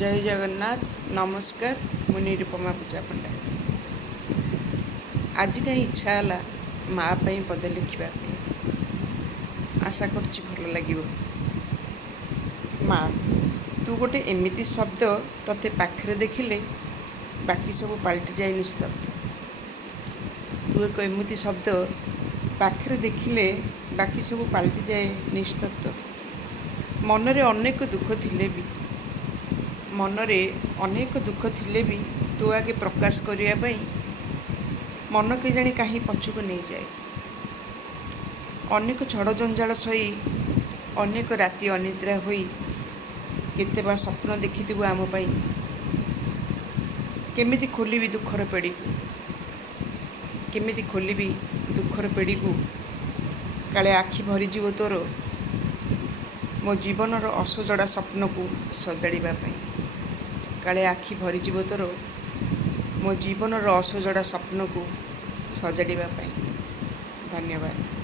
जय जगन्नाथ। नमस्कार। मु निरुपमा पूजापंडा। आज कहीं इच्छा है माँ पाई पद लिखा। आशा करुच्ची भल लगे। माँ तू गोटे एमिति शब्द तते पाखरे देखिले बाकी सब पलटि जाए निस्तब्ध। तू एक एमिति शब्द पाखरे देखिले बाकी सब पलटि जाए निस्तब्ध। मनरे अनेक दुख थिले भी तू आगे प्रकाश करने मन के जानी कहीं पछुक नहीं जाए। अनेक छड़ जंजाल सही अनेक राति अनिद्रा होई केते बा स्वप्न देखिथिबु आम पाई। केमिति खोलिबी दुखर पेड़ी को, केमिति खोलिबी दुखर पेड़ी को। काले आखि भरीजिव तोर मो जीवनर असजड़ा स्वप्न को सजाड़िबा पाई। काले आखि भरीजिव तोर मो जीवनर असजड़ा स्वप्न को सजाड़िबा पाई। धन्यवाद।